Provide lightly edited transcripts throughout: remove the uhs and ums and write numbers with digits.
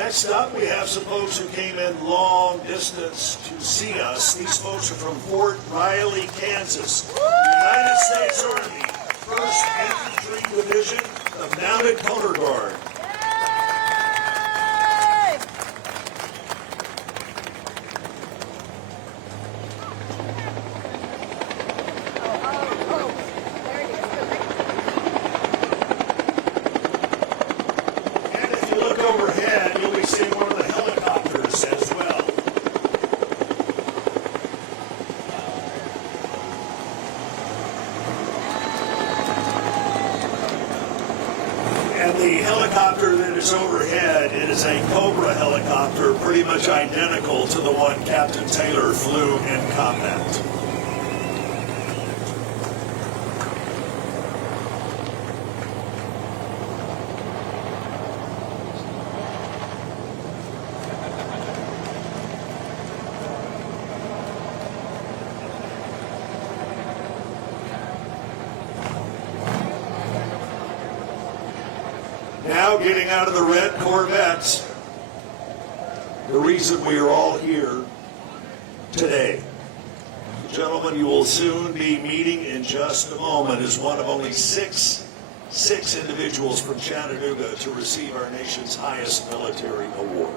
Next up, we have some folks who came in long distance to see us. These folks are from Fort Riley, Kansas. The United States Army, 1st Infantry Division of Mounted Color Guard. Overhead, it is a Cobra helicopter, pretty much identical to the one Captain Taylor flew in combat. Now getting out of the red Corvettes, the reason we are all here today. The gentleman you will soon be meeting in just a moment is one of only six individuals from Chattanooga to receive our nation's highest military award.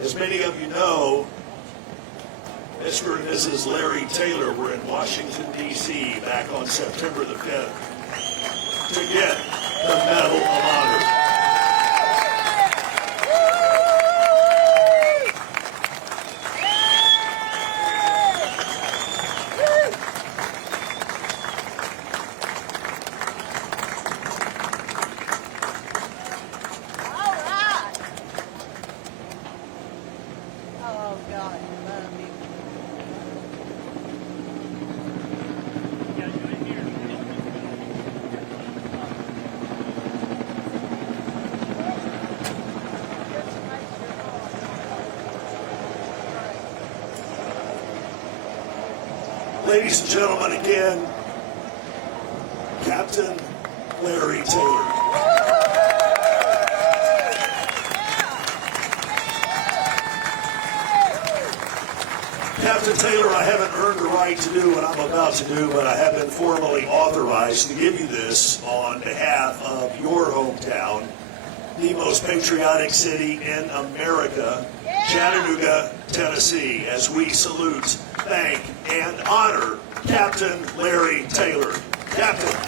As many of you know, Mr. and Mrs. Larry Taylor were in Washington, D.C. back on September the 5th to get the Medal of Honor. Ladies and gentlemen, again, Captain Larry Taylor. Captain Taylor, I haven't earned the right to do what I'm about to do, but I have been formally authorized to give you this on behalf of your hometown, the most patriotic city in America, Chattanooga, Tennessee, as we salute, thank, and honor Captain Larry Taylor. Captain.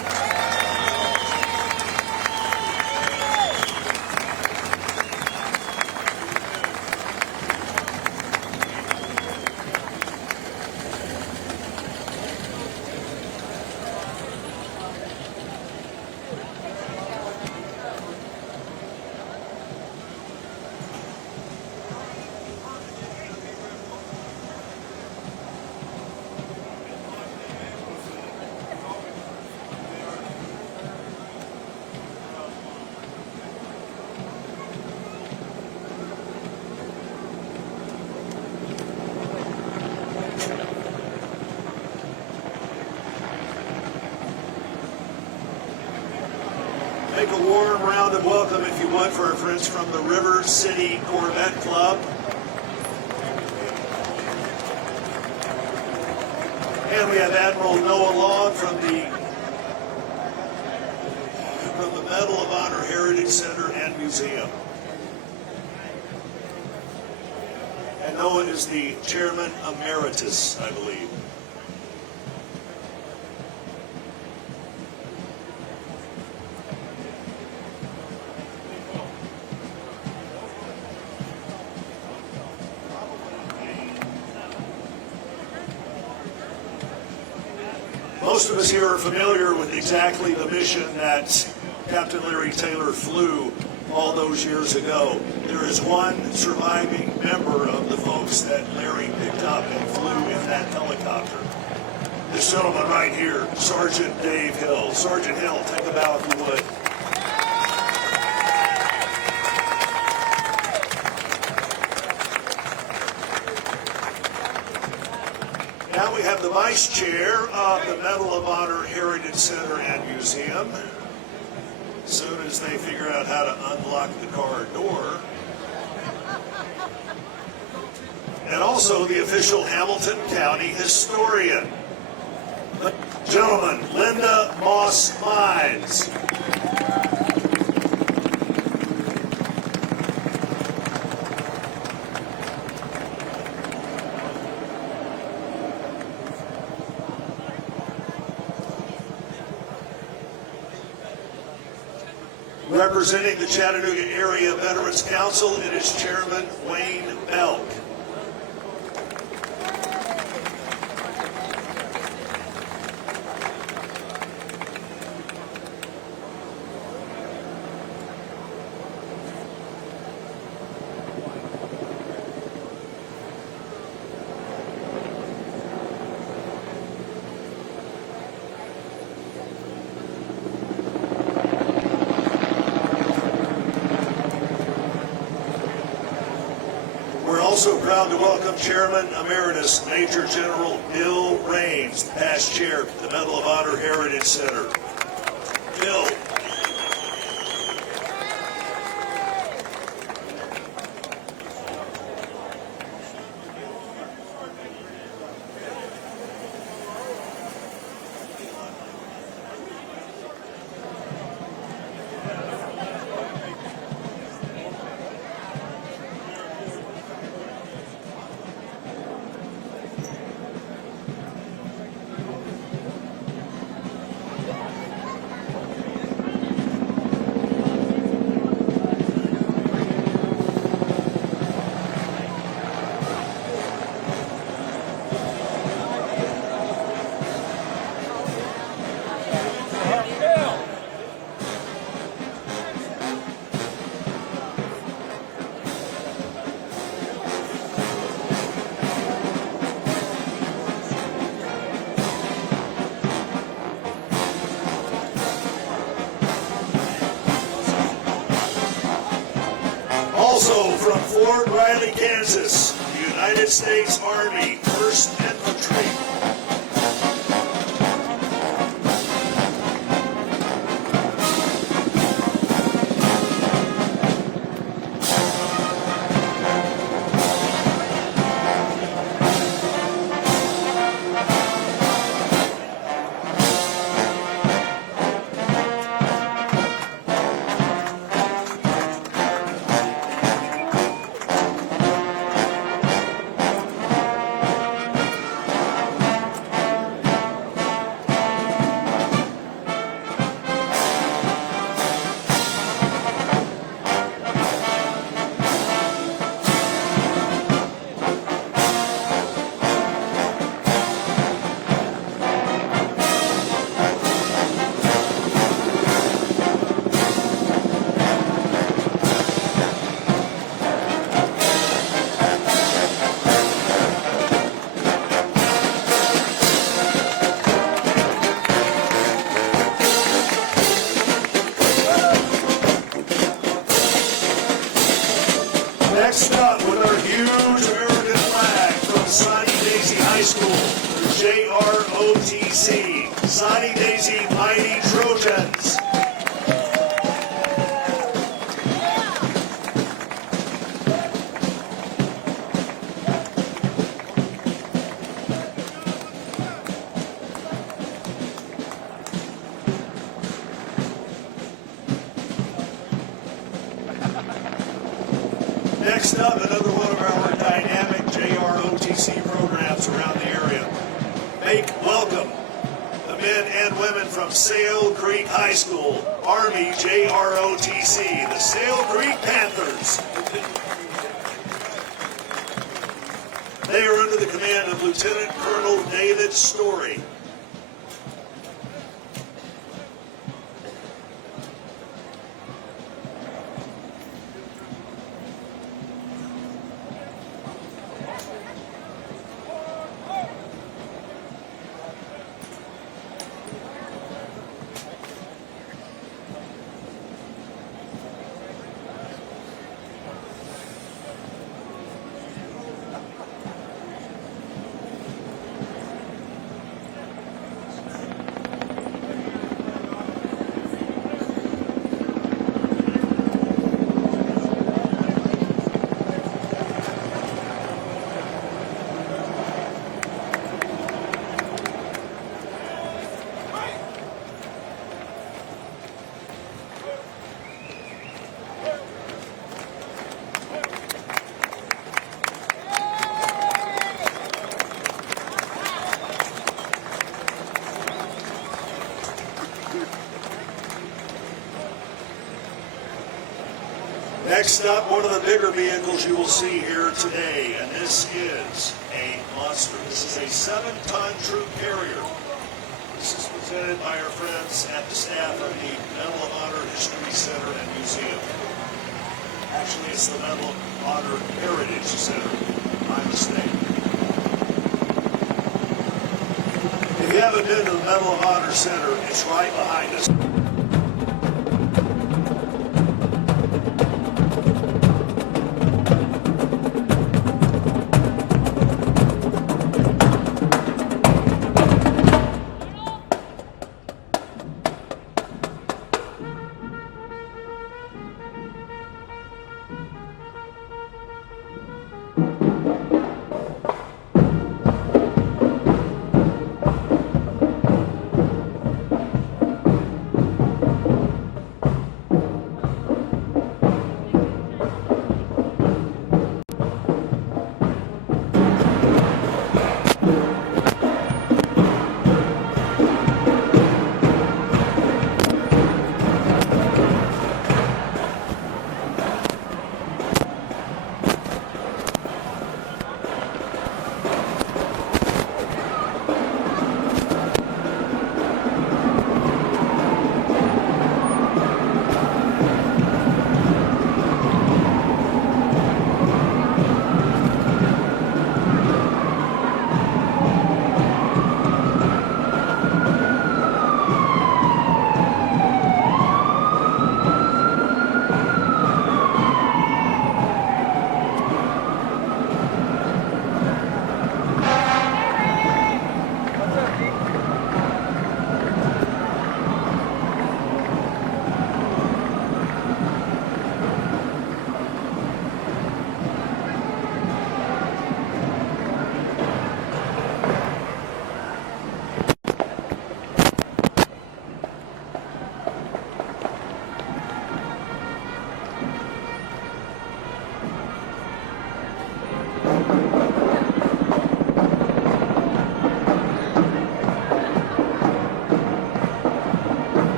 Make a warm round of welcome, if you would, for our friends from the River City Corvette Club. And we have Admiral Noah Long from the Medal of Honor Heritage Center and Museum. And Noah is the Chairman Emeritus, I believe. Most of us here are familiar with exactly the mission that Captain Larry Taylor flew all those years ago. There is one surviving member of the folks that Larry picked up and flew in that helicopter. This gentleman right here, Sergeant Dave Hill. Sergeant Hill, take a bow if you would. Now we have the Vice Chair of the Medal of Honor Heritage Center and Museum. As soon as they figure out how to unlock the car door. And also the official Hamilton County historian. Gentlemen, Linda Moss Mines. Representing the Chattanooga Area Veterans Council, it is Chairman Wayne Belk. Also proud to welcome Chairman Emeritus Major General Bill Raines, past chair of the Medal of Honor Heritage Center. Bill. Also from Fort Riley, Kansas, the United States Army 1st Infantry. Next up, with our huge American flag from Soddy Daisy High School, the JROTC, Soddy Daisy Mighty Trojans. Next up, another one of our dynamic JROTC programs around the area. Make welcome the men and women from Sale Creek High School, Army JROTC, the Sale Creek Panthers. They are under the command of Lieutenant Colonel David Story. Next up, one of the bigger vehicles you will see here today, and this is a monster. This is a 7-ton troop carrier. This is presented by our friends at the staff of the Medal of Honor History Center and Museum. Actually, it's the Medal of Honor Heritage Center. My mistake. If you haven't been to the Medal of Honor Center, it's right behind us.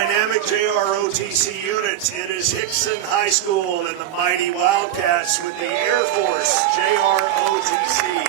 dynamic JROTC unit. It is Hickson High School and the mighty Wildcats with the Air Force JROTC.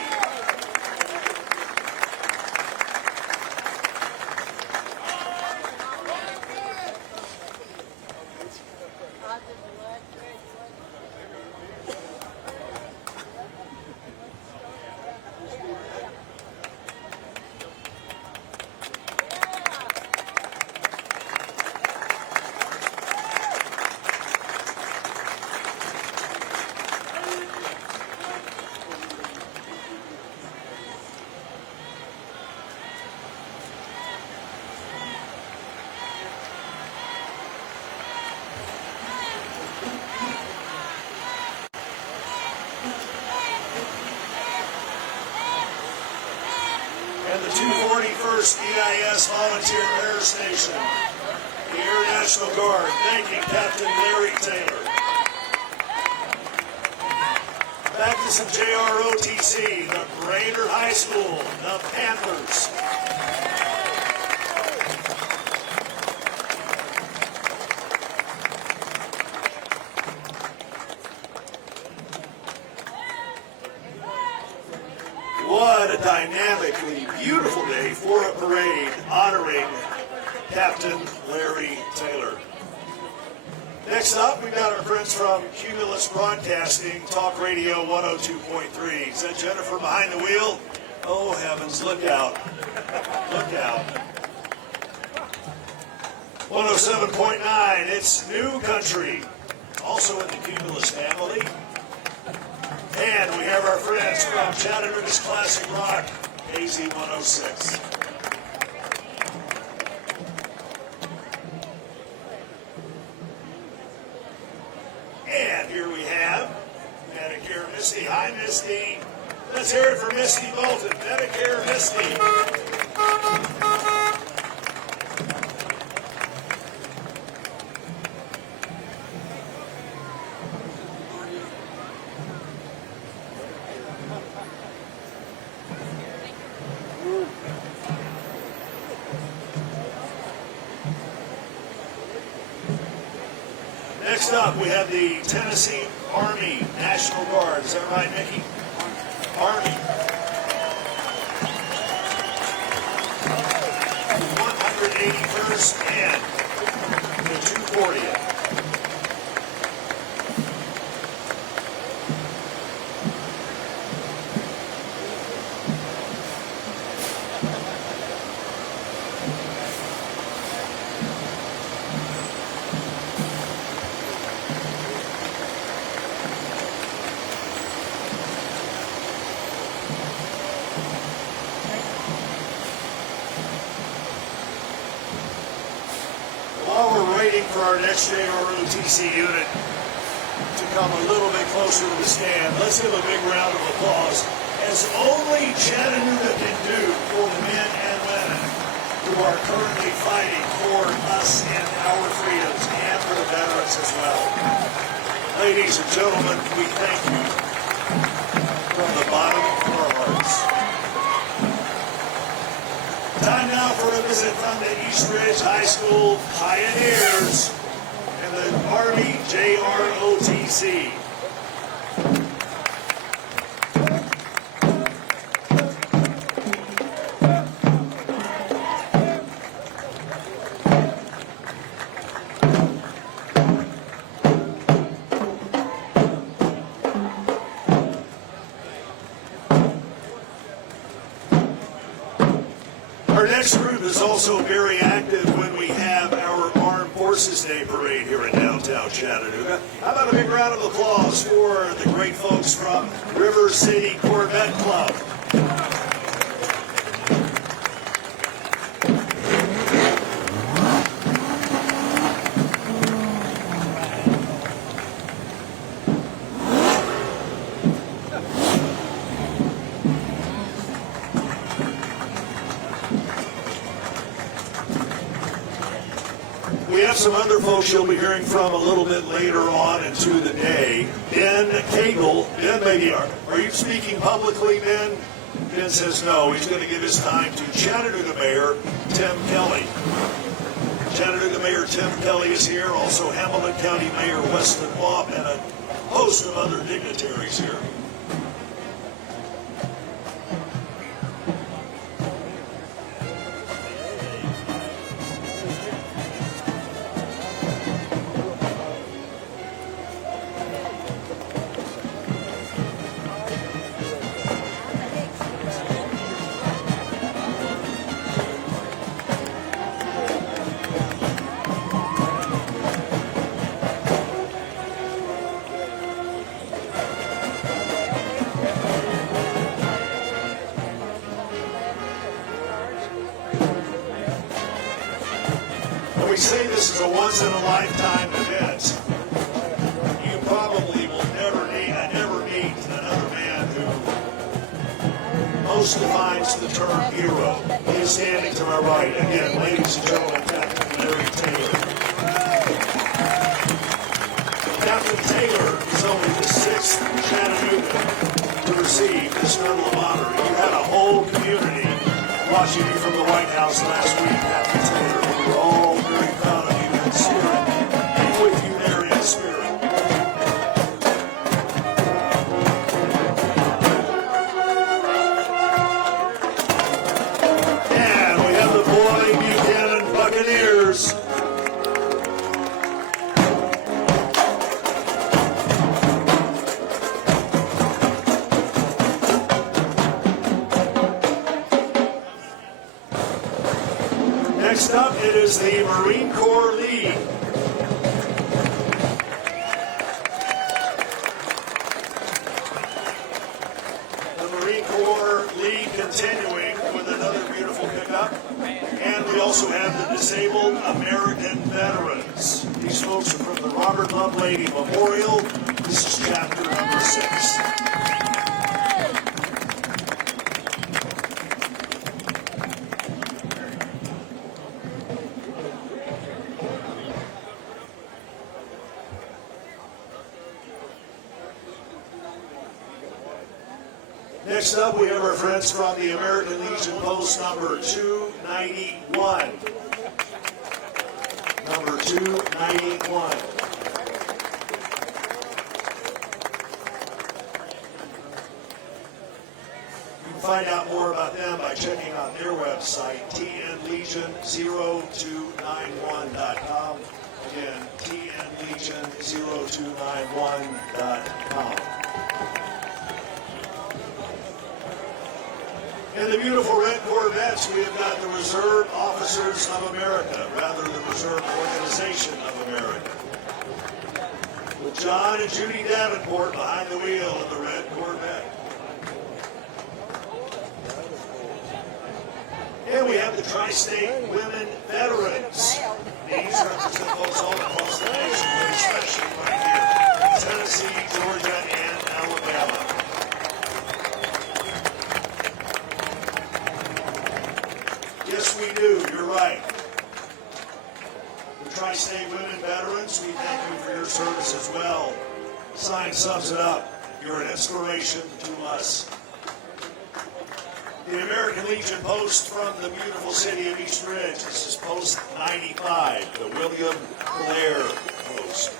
And the 241st EIS Volunteer Air Station, the Air National Guard, thanking Captain Larry Taylor. Back to some JROTC, the Brainerd High School, the Panthers. What a dynamically beautiful day for a parade honoring Captain Larry Taylor. Next up, we've got our friends from Cumulus Broadcasting, Talk Radio 102.3. Is that Jennifer behind the wheel? Oh, heavens, look out. Look out. 107.9, it's New Country, also in the Cumulus family. And we have our friends from Chattanooga's Classic Rock, AZ 106. And here we have Medicare Misty. Hi, Misty. Let's hear it for Misty Bolton. Medicare Misty. Next up, we have the Tennessee Army National Guard. Is that right, Nikki? Army. 181st and the 240th. For our next JROTC unit to come a little bit closer to the stand, let's give a big round of applause, as only Chattanooga can do for the men and women who are currently fighting for us and our freedoms, and for the veterans as well. Ladies and gentlemen, we thank you from the bottom of our hearts. Time now for a visit from the East Ridge High School Pioneers and the Army JROTC. Our next group is also very active when we have our Armed Forces Day Parade here in downtown Chattanooga. How about a big round of applause for the great folks from River City Corvette Club. We have some other folks you'll be hearing from a little bit later on into the day. Ben Cagle. Ben, maybe, are you speaking publicly, Ben? Ben says no. He's going to give his time to Chattanooga Mayor Tim Kelly. Chattanooga Mayor Tim Kelly is here, also Hamilton County Mayor Weston Bopp, and a host of other dignitaries here. We say this is a once-in-a-lifetime event. You probably will never meet another man who most defines the term hero. He is standing to my right. Again, ladies and gentlemen, Captain Larry Taylor. Captain Taylor is only the 6th Chattanooga to receive this Medal of Honor. You had a whole community watching you from the White House last week, Captain Taylor. We were all very proud of you in spirit, and with you there in spirit. And we have the Boy Buchanan Buccaneers. Next up, it is the Marine Corps League. The Marine Corps League continuing with another beautiful pickup. And we also have the Disabled American Veterans. These folks are from the Robert Lovelady Memorial. This is chapter number 6. Next up, we have our friends from the American Legion Post number 291. Number 291. You can find out more about them by checking out their website, tnlegion0291.com. Again, tnlegion0291.com. In the beautiful red Corvettes, we have got the Reserve Officers of America, rather the Reserve Organization of America. With John and Judy Davenport behind the wheel of the red Corvette. And we have the Tri-State Women Veterans. These represent folks all across the nation, but especially right here, Tennessee, Georgia, and Alabama. Yes, we do. You're right. The Tri-State Women Veterans, we thank you for your service as well. Sign sums it up. You're an inspiration to us. The American Legion Post from the beautiful city of East Ridge. This is Post 95, the William Blair Post.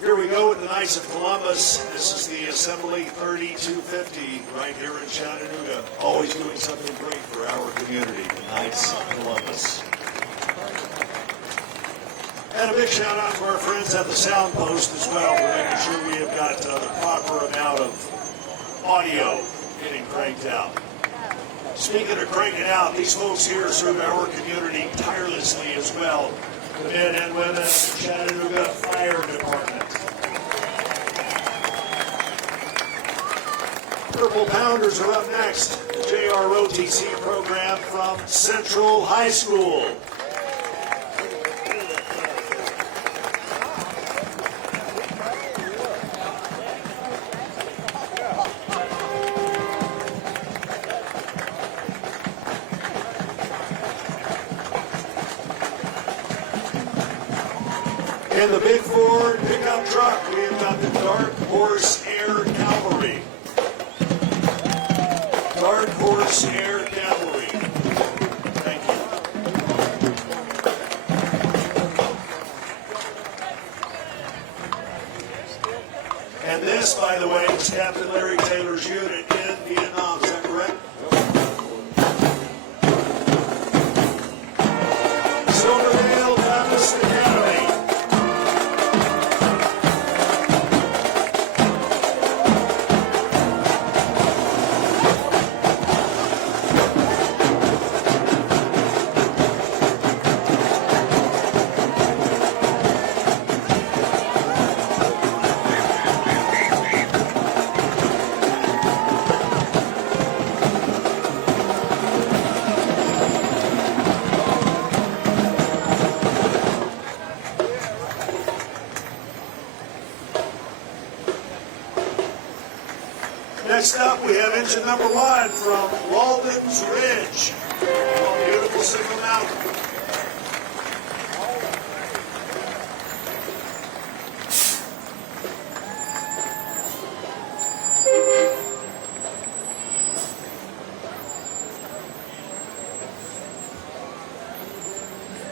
Here we go with the Knights of Columbus. This is the Assembly 3250 right here in Chattanooga. Always doing something great for our community, the Knights of Columbus. And a big shout out to our friends at the Sound Post as well for making sure we have got the proper amount of audio getting cranked out. Speaking of cranking out, these folks here serve our community tirelessly as well. The men and women of the Chattanooga Fire Department. Purple Pounders are up next. The JROTC program from Central High School. In the big Ford pickup truck, we have got the Dark Horse Air Cavalry. Dark Horse Air Cavalry. Thank you. Captain Larry Taylor's unit in Vietnam. Is that correct? Silverdale Baptist Academy. Next up, we have engine number 1 from Walden's Ridge, beautiful Signal Mountain.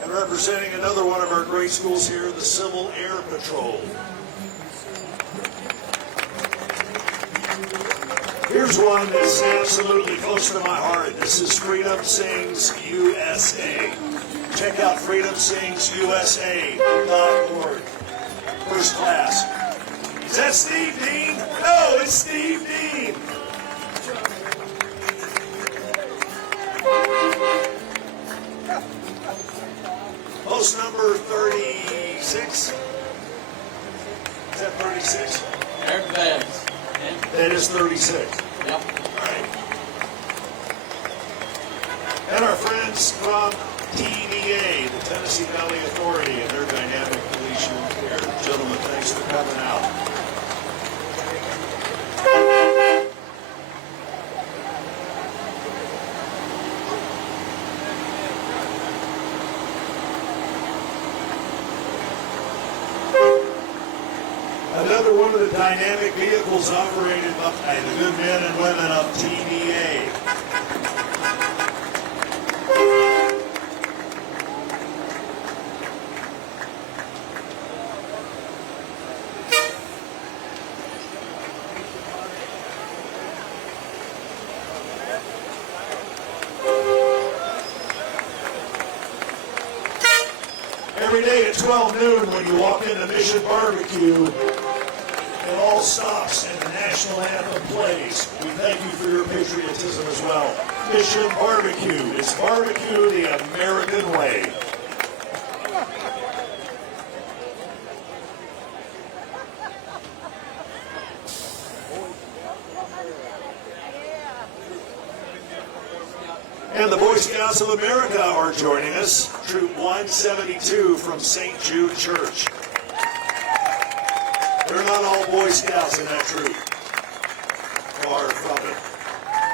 And representing another one of our great schools here, the Civil Air Patrol. Here's one that's absolutely close to my heart. This is Freedom Sings USA. Check out freedomsingsusa.org. First class. Is that Steve Dean? No, it's Steve Dean. Post number 36. Is that 36? Eric Vance. That is 36. Yep. All right. And our friends from TVA, the Tennessee Valley Authority, and their dynamic police unit here. Gentlemen, thanks for coming out. Another one of the dynamic vehicles operated by the good men and women of TVA. Every day at 12 noon when you walk into Mission Barbecue, it all stops and the national anthem plays. We thank you for your patriotism as well. Mission Barbecue is barbecue the American way. And the Boy Scouts of America are joining us. Troop 172 from St. Jude Church. They're not all Boy Scouts in that troop. Far from it.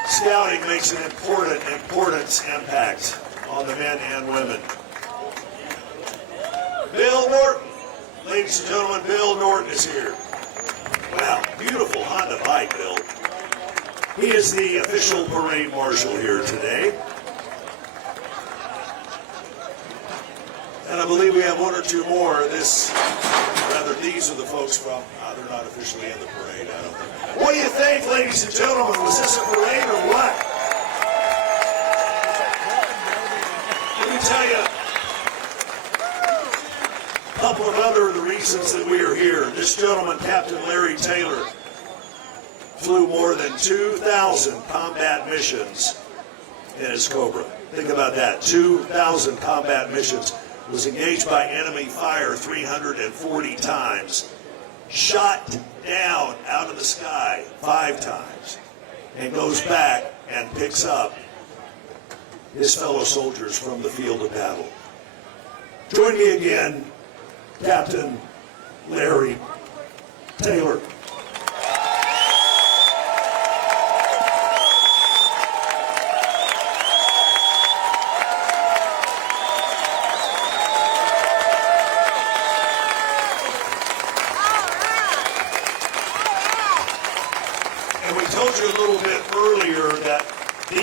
Scouting makes an important impact on the men and women. Bill Norton. Ladies and gentlemen, Bill Norton is here. Wow, beautiful Honda bike, Bill. He is the official parade marshal here today. And I believe we have one or two more. These are the folks from, they're not officially in the parade, I don't think. What do you think, ladies and gentlemen? Was this a parade or what? Let me tell you a couple of other reasons that we are here. This gentleman, Captain Larry Taylor, flew more than 2,000 combat missions in his Cobra. Think about that, 2,000 combat missions. Was engaged by enemy fire 340 times, shot down out of the sky 5 times, and goes back and picks up his fellow soldiers from the field of battle. Join me again, Captain Larry Taylor.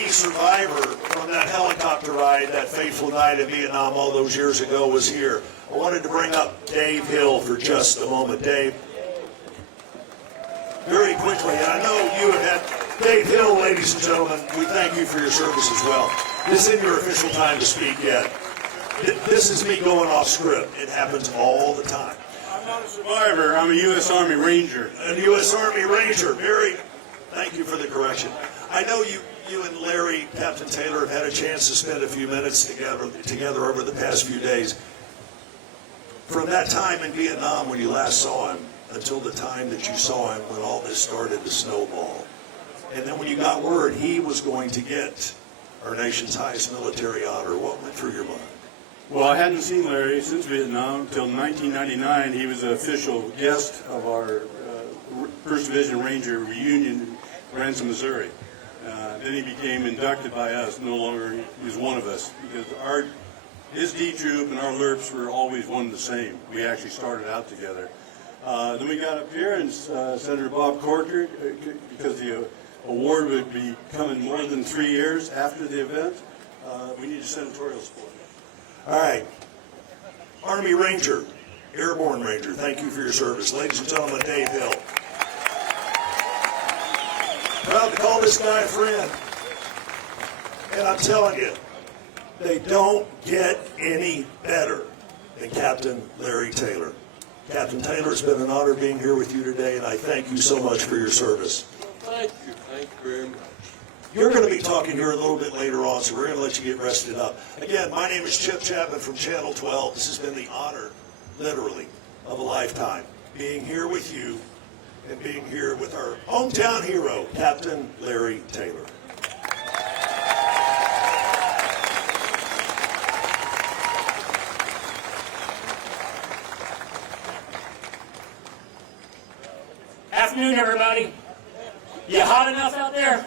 Survivor from that helicopter ride that fateful night in Vietnam all those years ago was here. I wanted to bring up Dave Hill for just a moment. Dave, very quickly, and I know you have had Dave Hill, ladies and gentlemen, we thank you for your service as well. This isn't your official time to speak yet. This is me going off script. It happens all the time. I'm not a survivor. I'm a U.S. Army Ranger. A U.S. Army Ranger. Very, thank you for the correction. I know you and Larry, Captain Taylor, have had a chance to spend a few minutes together over the past few days. From that time in Vietnam when you last saw him until the time that you saw him when all this started to snowball. And then when you got word he was going to get our nation's highest military honor, what went through your mind? Well, I hadn't seen Larry since Vietnam until 1999. He was an official guest of our 1st Division Ranger reunion in Branson, Missouri. Then he became inducted by us. No longer he was one of us because his D Troop and our LRPs were always one and the same. We actually started out together. Then we got up here, and Senator Bob Corker, because the award would be coming more than 3 years after the event, we need senatorial support. All right. Army Ranger, Airborne Ranger, thank you for your service. Ladies and gentlemen, Dave Hill. Proud to call this guy a friend. And I'm telling you, they don't get any better than Captain Larry Taylor. Captain Taylor, it's been an honor being here with you today, and I thank you so much for your service. Thank you very much. You're going to be talking here a little bit later on, so we're going to let you get rested up. Again, my name is Chip Chapman from Channel 12. This has been the honor, literally, of a lifetime, being here with you and being here with our hometown hero, Captain Larry Taylor. Afternoon, everybody. You hot enough out there?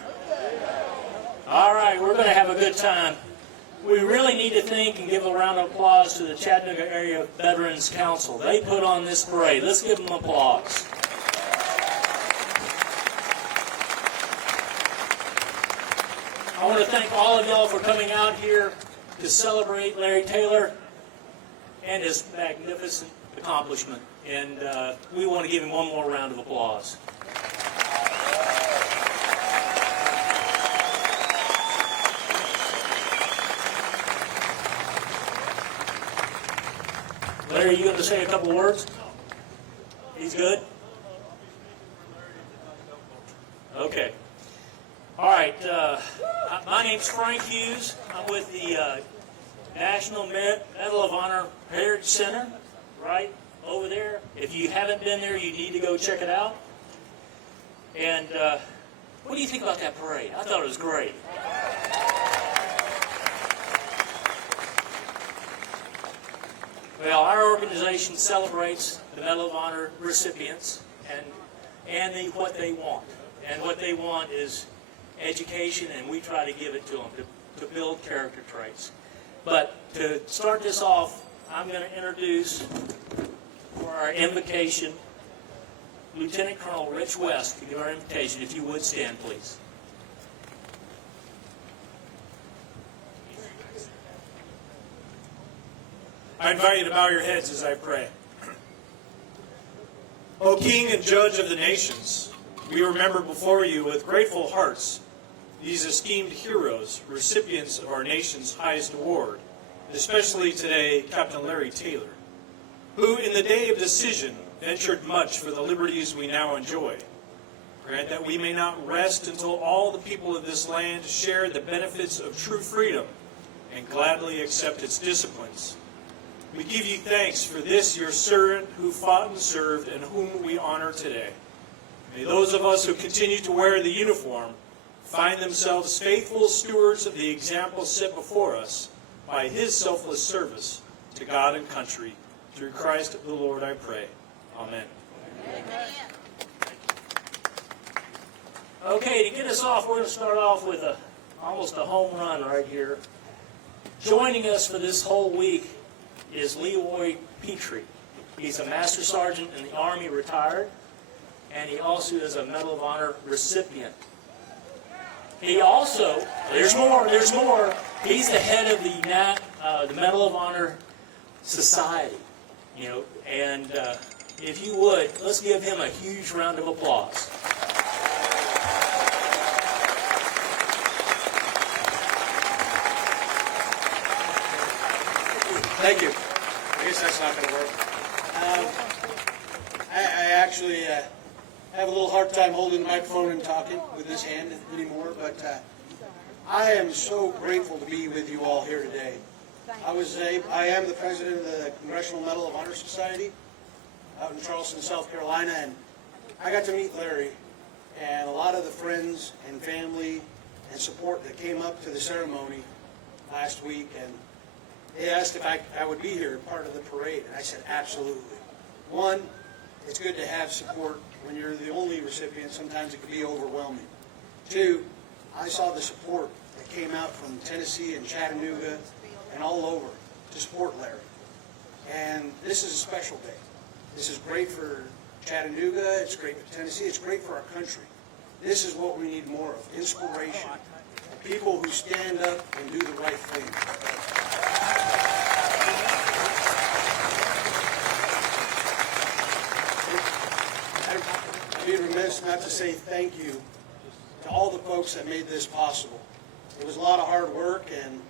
All right, we're going to have a good time. We really need to thank and give a round of applause to the Chattanooga Area Veterans Council. They put on this parade. Let's give them applause. I want to thank all of y'all for coming out here to celebrate Larry Taylor and his magnificent accomplishment. And we want to give him one more round of applause. Larry, you going to say a couple words? He's good? Okay. All right. My name's Frank Hughes. I'm with the National Medal of Honor Heritage Center, right over there. If you haven't been there, you need to go check it out. And what do you think about that parade? I thought it was great. Well, our organization celebrates the Medal of Honor recipients and what they want. And what they want is education, and we try to give it to them to build character traits. But to start this off, I'm going to introduce, for our invocation, Lieutenant Colonel Rich West to give our invitation. If you would stand, please. I invite you to bow your heads as I pray. O King and Judge of the nations, we remember before you with grateful hearts these esteemed heroes, recipients of our nation's highest award, especially today Captain Larry Taylor, who in the day of decision ventured much for the liberties we now enjoy. Grant that we may not rest until all the people of this land share the benefits of true freedom and gladly accept its disciplines. We give you thanks for this, your servant who fought and served and whom we honor today. May those of us who continue to wear the uniform find themselves faithful stewards of the example set before us by his selfless service to God and country. Through Christ the Lord I pray. Amen. Okay, to get us off, we're going to start off with almost a home run right here. Joining us for this whole week is Leroy Petrie. He's a Master Sergeant in the Army, retired, and he also is a Medal of Honor recipient. He also, there's more. He's the head of the Medal of Honor Society, and if you would, let's give him a huge round of applause. not going to work. I actually have a little hard time holding the microphone and talking with this hand anymore, but I am so grateful to be with you all here today. I am the president of the Congressional Medal of Honor Society out in Charleston, South Carolina, and I got to meet Larry and a lot of the friends and family and support that came up to the ceremony last week, and they asked if I would be here, part of the parade, and I said absolutely. One, it's good to have support when you're the only recipient. Sometimes it can be overwhelming. Two, I saw the support that came out from Tennessee and Chattanooga and all over to support Larry. And this is a special day. This is great for Chattanooga, it's great for Tennessee, it's great for our country. This is what we need more of, inspiration, of people who stand up and do the right thing. I'd be remiss not to say thank you to all the folks that made this possible. It was a lot of hard work, and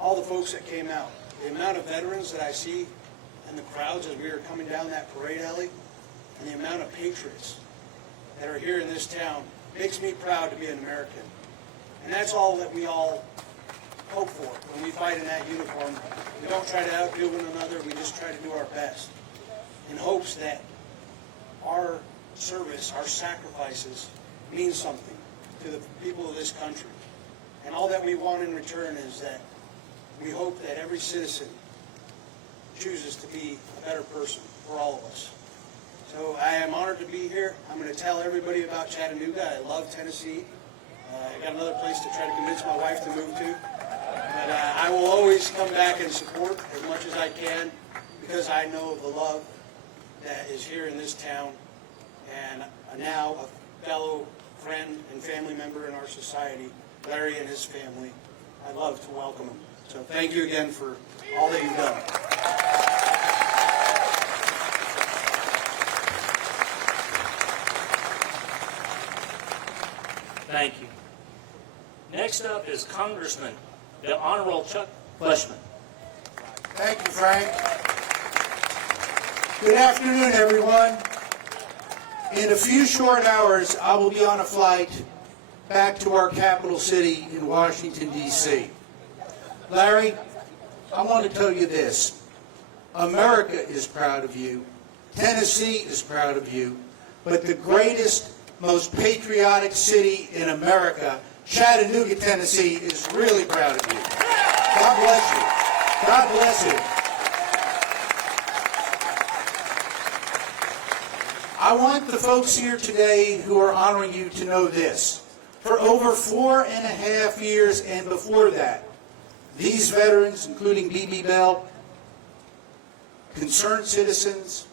all the folks that came out. The amount of veterans that I see in the crowds as we are coming down that parade alley, and the amount of patriots that are here in this town makes me proud to be an American. And that's all that we all hope for when we fight in that uniform. We don't try to outdo one another, we just try to do our best in hopes that our service, our sacrifices mean something to the people of this country. And all that we want in return is that we hope that every citizen chooses to be a better person for all of us. So I am honored to be here. I'm going to tell everybody about Chattanooga. I love Tennessee. I got another place to try to convince my wife to move to. But I will always come back and support as much as I can because I know of the love that is here in this town, and now a fellow friend and family member in our society, Larry and his family. I'd love to welcome him. So thank you again for all that you've done. Thank you. Next up is Congressman, the Honorable Chuck Fleshman. Thank you, Frank. Good afternoon, everyone. In a few short hours, I will be on a flight back to our capital city in Washington, D.C. Larry, I want to tell you this. America is proud of you. Tennessee is proud of you. But the greatest, most patriotic city in America, Chattanooga, Tennessee, is really proud of you. God bless you. God bless you. I want the folks here today who are honoring you to know this. For over 4.5 years and before that, these veterans, including B.B. Bell, concerned citizens,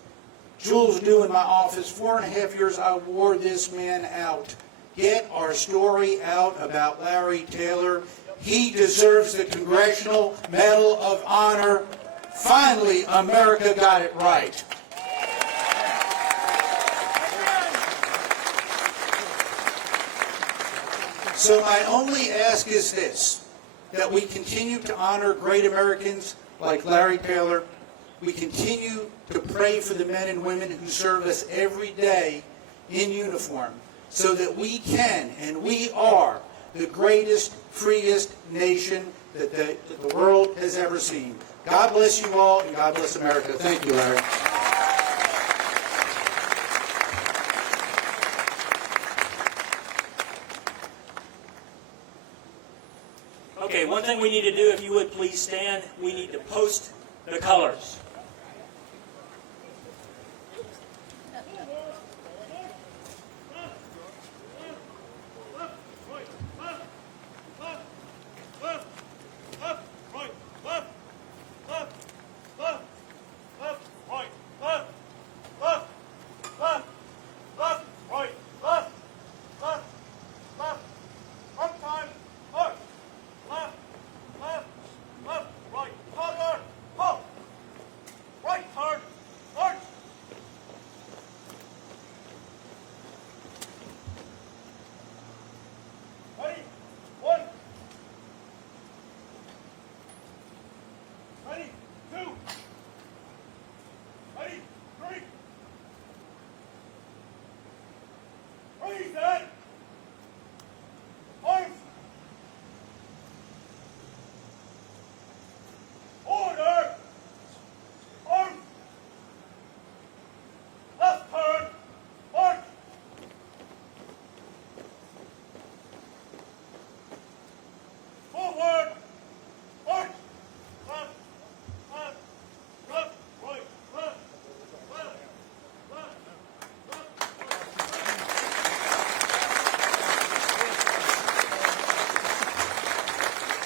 Jules Dew in my office, 4.5 years I wore this man out. Get our story out about Larry Taylor. He deserves the Congressional Medal of Honor. Finally, America got it right. So my only ask is this, that we continue to honor great Americans like Larry Taylor. We continue to pray for the men and women who serve us every day in uniform so that we can and we are the greatest, freest nation that the world has ever seen. God bless you all, and God bless America. Thank you, Larry. Okay, one thing we need to do, if you would please stand, we need to post the colors.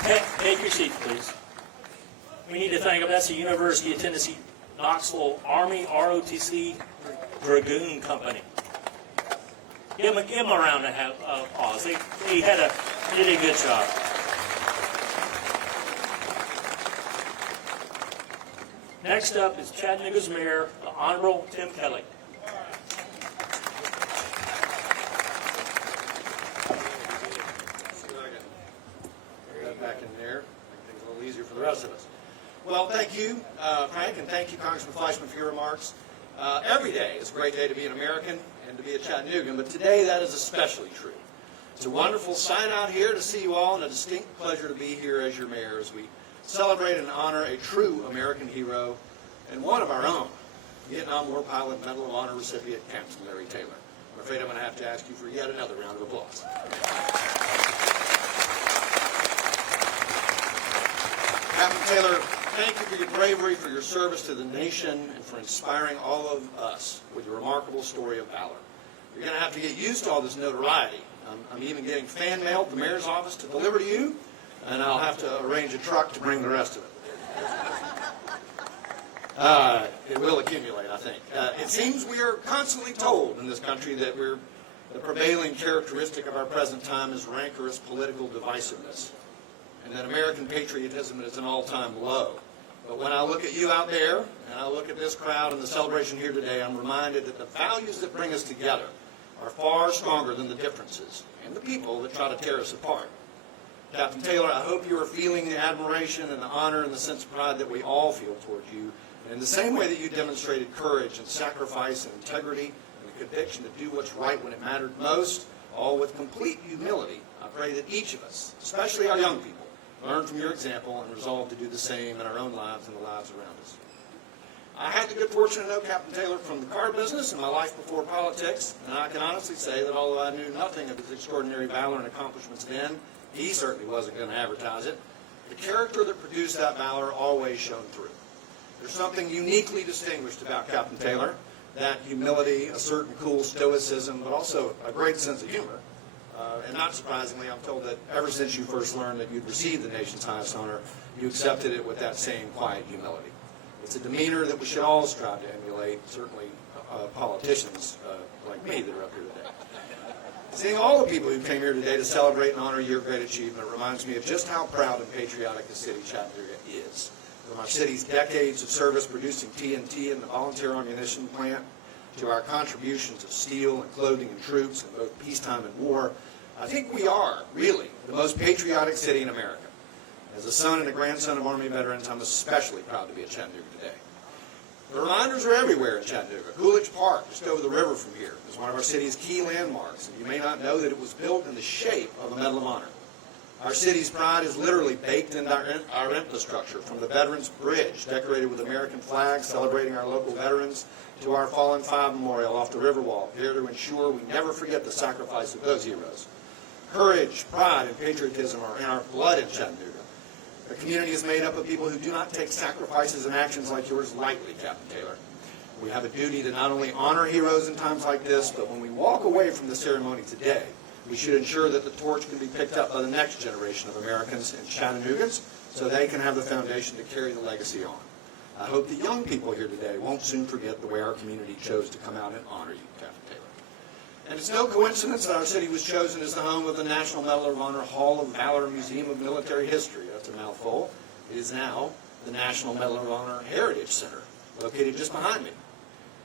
Take your seat, please. We need to thank, that's the University of Tennessee Knoxville Army ROTC Dragoon Company. Give them a round of applause. They did a good job. Next up is Chattanooga's Mayor, the Honorable Tim Kelly. Back in there, make things a little easier for the rest of us. Well, thank you, Frank, and thank you, Congressman Fleischman, for your remarks. Every day is a great day to be an American and to be a Chattanoogan, but today that is especially true. It's a wonderful sight out here to see you all, and a distinct pleasure to be here as your mayor as we celebrate and honor a true American hero and one of our own, Vietnam War Pilot Medal of Honor recipient, Captain Larry Taylor. I'm afraid I'm going to have to ask you for yet another round of applause. Captain Taylor, thank you for your bravery, for your service to the nation, and for inspiring all of us with your remarkable story of valor. You're going to have to get used to all this notoriety. I'm even getting fan mail at the mayor's office to deliver to you, and I'll have to arrange a truck to bring the rest of it. It will accumulate, I think. It seems we are constantly told in this country that the prevailing characteristic of our present time is rancorous political divisiveness, and that American patriotism is an all-time low. But when I look at you out there, and I look at this crowd and the celebration here today, I'm reminded that the values that bring us together are far stronger than the differences and the people that try to tear us apart. Captain Taylor, I hope you are feeling the admiration and the honor and the sense of pride that we all feel toward you. And in the same way that you demonstrated courage and sacrifice and integrity and the conviction to do what's right when it mattered most, all with complete humility, I pray that each of us, especially our young people, learn from your example and resolve to do the same in our own lives and the lives around us. I had the good fortune to know Captain Taylor from the car business and my life before politics, and I can honestly say that although I knew nothing of his extraordinary valor and accomplishments then, he certainly wasn't going to advertise it. The character that produced that valor always shone through. There's something uniquely distinguished about Captain Taylor, that humility, a certain cool stoicism, but also a great sense of humor. And not surprisingly, I'm told that ever since you first learned that you'd received the nation's highest honor, you accepted it with that same quiet humility. It's a demeanor that we should all strive to emulate, certainly politicians like me that are up here today. Seeing all the people who came here today to celebrate and honor your great achievement reminds me of just how proud and patriotic the city of Chattanooga is. From our city's decades of service producing TNT and the volunteer ammunition plant, to our contributions of steel and clothing and troops in both peacetime and war, I think we are, really, the most patriotic city in America. As a son and a grandson of Army veterans, I'm especially proud to be a Chattanooga today. The reminders are everywhere in Chattanooga. Coolidge Park, just over the river from here, is one of our city's key landmarks, and you may not know that it was built in the shape of a Medal of Honor. Our city's pride is literally baked into our infrastructure, from the Veterans Bridge, decorated with American flags celebrating our local veterans, to our Fallen Five Memorial off the Riverwalk, here to ensure we never forget the sacrifice of those heroes. Courage, pride, and patriotism are in our blood in Chattanooga. The community is made up of people who do not take sacrifices and actions like yours lightly, Captain Taylor. We have a duty to not only honor heroes in times like this, but when we walk away from the ceremony today, we should ensure that the torch can be picked up by the next generation of Americans and Chattanoogans so they can have the foundation to carry the legacy on. I hope the young people here today won't soon forget the way our community chose to come out and honor you, Captain Taylor. And it's no coincidence that our city was chosen as the home of the National Medal of Honor Hall of Valor Museum of Military History. That's a mouthful. It is now the National Medal of Honor Heritage Center, located just behind me.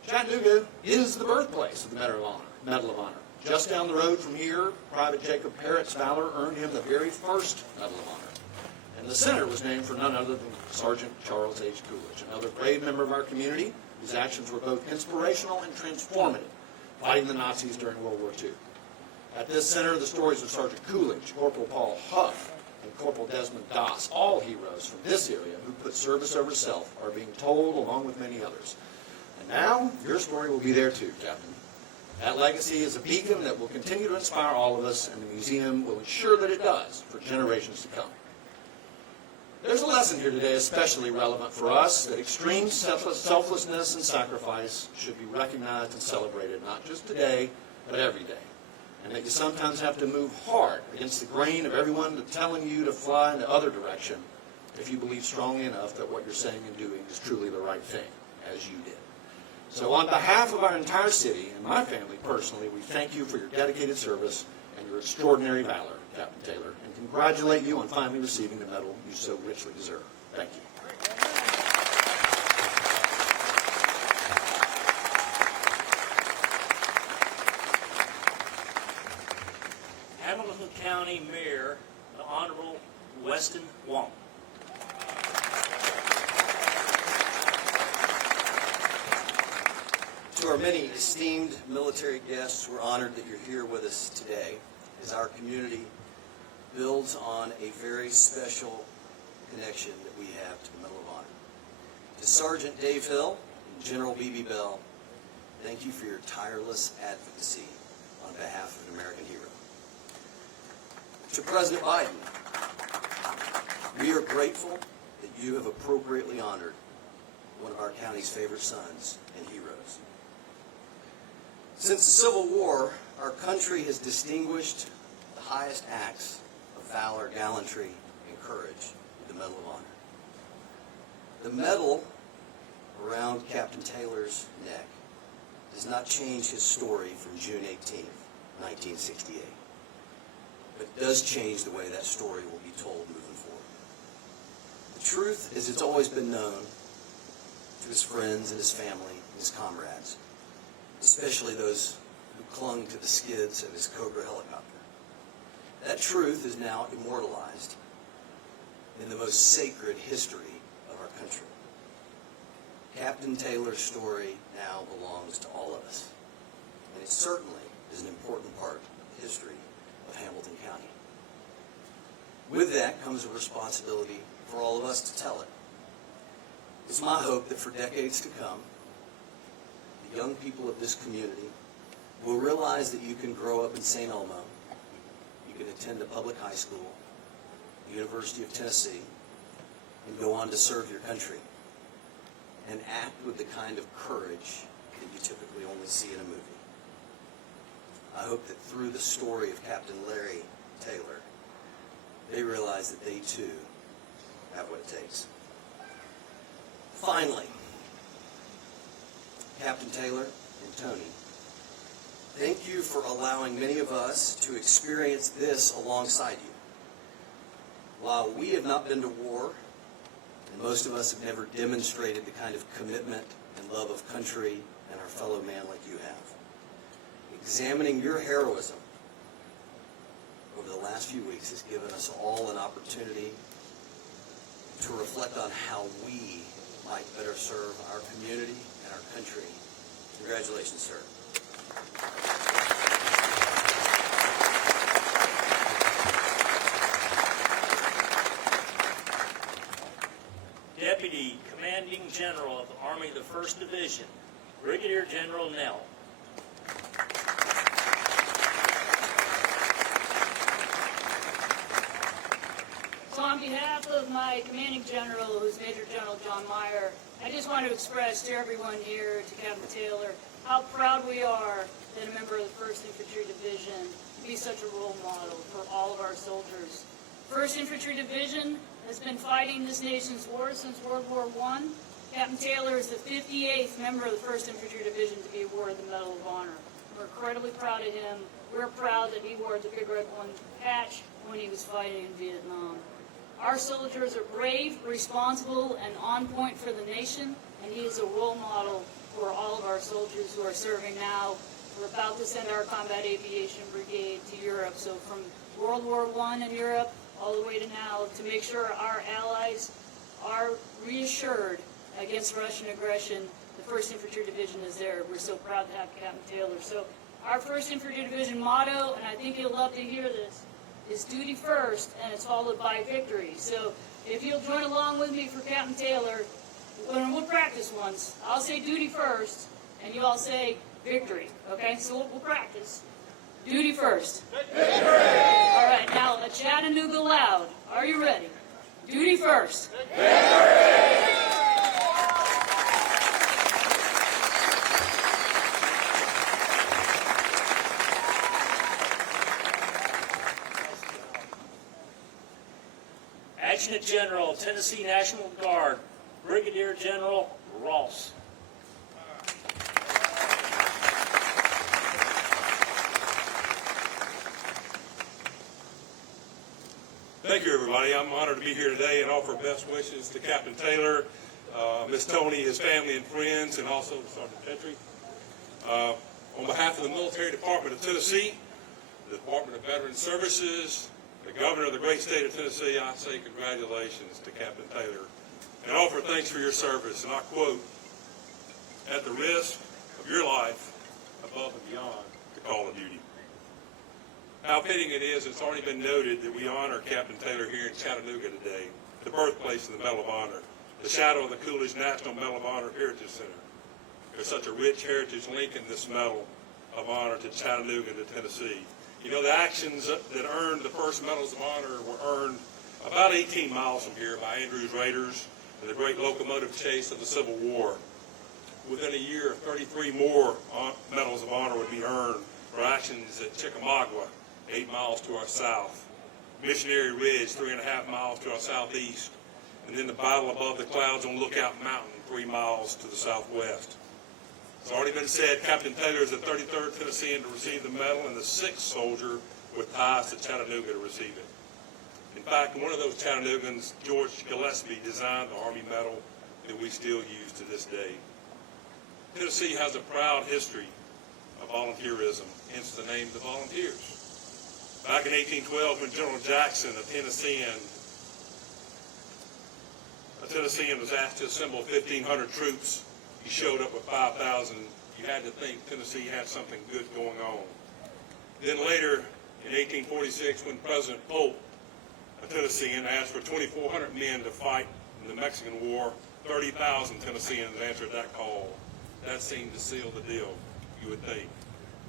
Chattanooga is the birthplace of the Medal of Honor. Just down the road from here, Private Jacob Parrott's valor earned him the very first Medal of Honor. And the center was named for none other than Sergeant Charles H. Coolidge, another brave member of our community whose actions were both inspirational and transformative, fighting the Nazis during World War II. At this center, the stories of Sergeant Coolidge, Corporal Paul Huff, and Corporal Desmond Doss, all heroes from this area who put service over self, are being told along with many others. And now, your story will be there too, Captain. That legacy is a beacon that will continue to inspire all of us, and the museum will ensure that it does for generations to come. There's a lesson here today especially relevant for us, that extreme selflessness and sacrifice should be recognized and celebrated, not just today, but every day. and that you sometimes have to move hard against the grain of everyone telling you to fly in the other direction if you believe strongly enough that what you're saying and doing is truly the right thing, as you did. So on behalf of our entire city and my family personally, we thank you for your dedicated service and your extraordinary valor, Captain Taylor, and congratulate you on finally receiving the medal you so richly deserve. Thank you. Hamilton County Mayor, the Honorable Weston Wong. To our many esteemed military guests, we're honored that you're here with us today as our community builds on a very special connection that we have to the Medal of Honor. To Sergeant Dave Hill and General B.B. Bell, thank you for your tireless advocacy on behalf of an American hero. To President Biden, we are grateful that you have appropriately honored one of our county's favorite sons and heroes. Since the Civil War, our country has distinguished the highest acts of valor, gallantry, and courage with the Medal of Honor. The medal around Captain Taylor's neck does not change his story from June 18th, 1968, but does change the way that story will be told moving forward. The truth is it's always been known to his friends and his family and his comrades, especially those who clung to the skids of his Cobra helicopter. That truth is now immortalized in the most sacred history of our country. Captain Taylor's story now belongs to all of us, and it certainly is an important part of the history of Hamilton County. With that comes a responsibility for all of us to tell it. It's my hope that for decades to come, the young people of this community will realize that you can grow up in St. Elmo, you can attend a public high school, the University of Tennessee, and go on to serve your country, and act with the kind of courage that you typically only see in a movie. I hope that through the story of Captain Larry Taylor, they realize that they too have what it takes. Finally, Captain Taylor and Tony, thank you for allowing many of us to experience this alongside you. While we have not been to war, and most of us have never demonstrated the kind of commitment and love of country and our fellow man like you have, examining your heroism over the last few weeks has given us all an opportunity to reflect on how we might better serve our community and our country. Congratulations, sir. Deputy Commanding General of the Army of the 1st Division, Brigadier General Nell. So on behalf of my commanding general, who's Major General John Meyer, I just want to express to everyone here, to Captain Taylor, how proud we are that a member of the 1st Infantry Division be such a role model for all of our soldiers. 1st Infantry Division has been fighting this nation's war since World War I. Captain Taylor is the 58th member of the 1st Infantry Division to be awarded the Medal of Honor. We're incredibly proud of him. We're proud that he wore the Big Red 1 patch when he was fighting in Vietnam. Our soldiers are brave, responsible, and on point for the nation, and he is a role model for all of our soldiers who are serving now. We're about to send our Combat Aviation Brigade to Europe, so from World War I in Europe all the way to now, to make sure our allies are reassured against Russian aggression, the 1st Infantry Division is there. We're so proud to have Captain Taylor. So our 1st Infantry Division motto, and I think you'll love to hear this, is duty first, and it's followed by victory. So if you'll join along with me for Captain Taylor, we'll practice once. I'll say duty first, and you all say victory. Okay, so we'll practice. Duty first. Victory! All right, now a Chattanooga loud. Are you ready? Duty first. Victory! Adjutant General, Tennessee National Guard, Brigadier General Ross. Thank you, everybody. I'm honored to be here today and offer best wishes to Captain Taylor, Miss Tony, his family and friends, and also Sergeant Petrie. On behalf of the Military Department of Tennessee, the Department of Veterans Services, the Governor of the great state of Tennessee, I say congratulations to Captain Taylor and offer thanks for your service. And I quote, "At the risk of your life, above and beyond the call of duty." How fitting it is, it's already been noted that we honor Captain Taylor here in Chattanooga today, the birthplace of the Medal of Honor, the shadow of the Coolidge National Medal of Honor Heritage Center. There's such a rich heritage link in this Medal of Honor to Chattanooga and to Tennessee. You know, the actions that earned the first Medals of Honor were earned about 18 miles from here by Andrews Raiders in the great locomotive chase of the Civil War. Within a year, 33 more Medals of Honor would be earned for actions at Chickamauga, 8 miles to our south, Missionary Ridge, 3.5 miles to our southeast, and then the battle above the clouds on Lookout Mountain, 3 miles to the southwest. It's already been said, Captain Taylor is the 33rd Tennessean to receive the medal and the 6th soldier with ties to Chattanooga to receive it. In fact, one of those Chattanoogans, George Gillespie, designed the Army medal that we still use to this day. Tennessee has a proud history of volunteerism, hence the name the Volunteers. Back in 1812, when General Jackson, a Tennessean was asked to assemble 1,500 troops, he showed up with 5,000. You had to think Tennessee had something good going on. Then later, in 1846, when President Polk, a Tennessean, asked for 2,400 men to fight in the Mexican War, 30,000 Tennesseans answered that call. That seemed to seal the deal, you would think.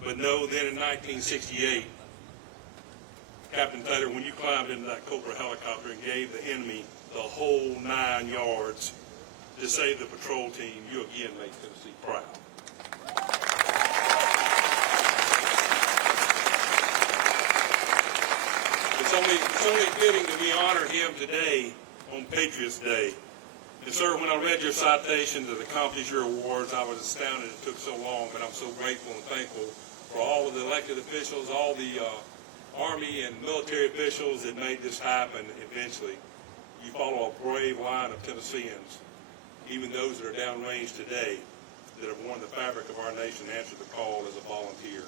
But no, then in 1968, Captain Taylor, when you climbed into that Cobra helicopter and gave the enemy the whole 9 yards to save the patrol team, you again made Tennessee proud. It's only fitting that we honor him today on Patriots Day. And sir, when I read your citations of the Accomplish Your Awards, I was astounded it took so long, but I'm so grateful and thankful for all of the elected officials, all the Army and military officials that made this happen eventually. You follow a brave line of Tennesseans, even those that are downrange today, that have worn the fabric of our nation and answered the call as a volunteer.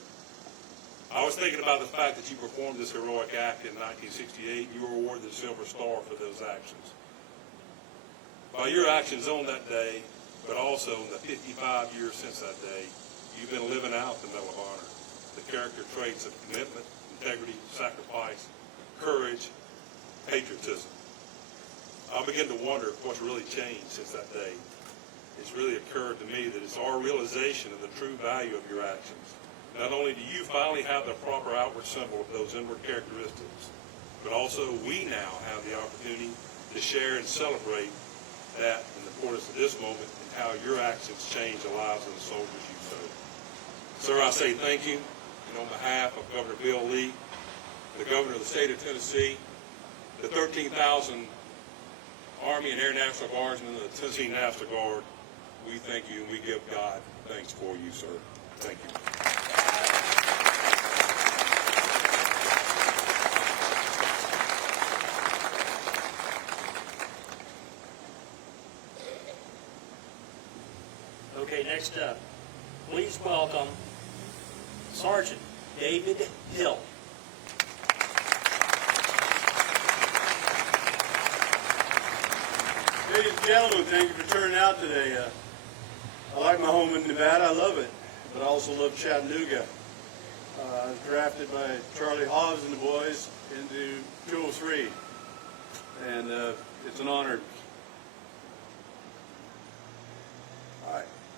I was thinking about the fact that you performed this heroic act in 1968. You were awarded the Silver Star for those actions. By your actions on that day, but also in the 55 years since that day, you've been living out the Medal of Honor, the character traits of commitment, integrity, sacrifice, courage, patriotism. I begin to wonder what's really changed since that day. It's really occurred to me that it's our realization of the true value of your actions. Not only do you finally have the proper outward symbol of those inward characteristics, but also we now have the opportunity to share and celebrate that in the importance of this moment and how your actions change the lives of the soldiers you serve. Sir, I say thank you, and on behalf of Governor Bill Lee, the Governor of the state of Tennessee, the 13,000 Army and Air National Guardsmen of the Tennessee National Guard, we thank you and we give God thanks for you, sir. Thank you. Okay, next up, please welcome Sergeant David Hill. Ladies and gentlemen, thank you for turning out today. I like my home in Nevada. I love it, but I also love Chattanooga. I was drafted by Charlie Hobbs and the boys into 203, and it's an honor.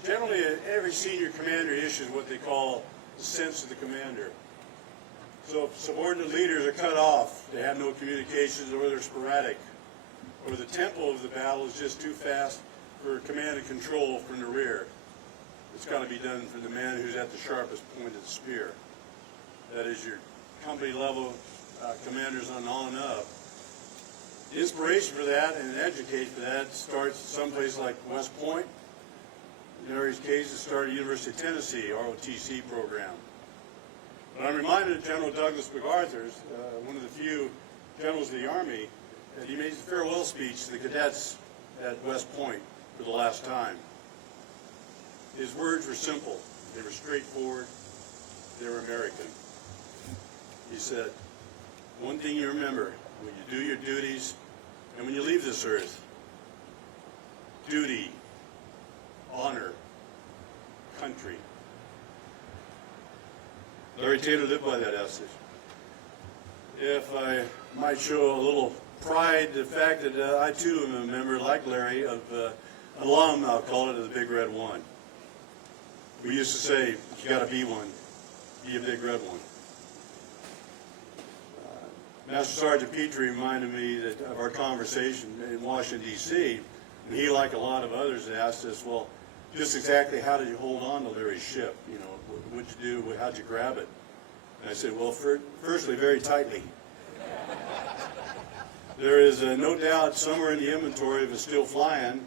Generally, every senior commander issues what they call the sense of the commander. So if subordinate leaders are cut off, they have no communications, or they're sporadic, or the tempo of the battle is just too fast for command and control from the rear. It's got to be done from the man who's at the sharpest point of the spear. That is your company level commanders on up. The inspiration for that and educate for that starts someplace like West Point. In Larry's case, it started at University of Tennessee, ROTC program. But I'm reminded of General Douglas MacArthur, one of the few generals of the Army, that he made a farewell speech to the cadets at West Point for the last time. His words were simple. They were straightforward. They were American. He said, one thing you remember, when you do your duties and when you leave this earth, duty, honor, country. Larry Taylor lived by that essence. If I might show a little pride, the fact that I too am a member, like Larry, of an alum, I'll call it, of the Big Red One. We used to say, you got to be one, be a Big Red One. Master Sergeant Petrie reminded me of our conversation in Washington, D.C., and he, like a lot of others, asked us, well, just exactly how did you hold on to Larry's ship? You know, what'd you do? How'd you grab it? And I said, well, firstly, very tightly. There is no doubt somewhere in the inventory of it still flying,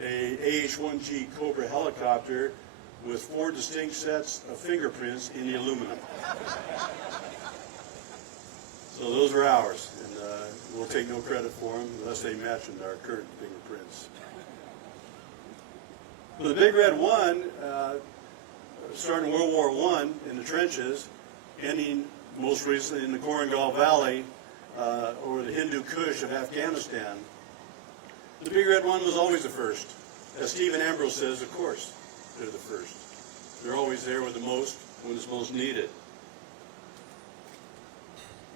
a AH-1G Cobra helicopter with 4 distinct sets of fingerprints in the aluminum. So those are ours, and we'll take no credit for them unless they match our current fingerprints. For the Big Red One, starting World War I in the trenches, ending most recently in the Korengal Valley or the Hindu Kush of Afghanistan, the Big Red One was always the first. As Stephen Ambrose says, of course, they're the first. They're always there with the most when it's most needed.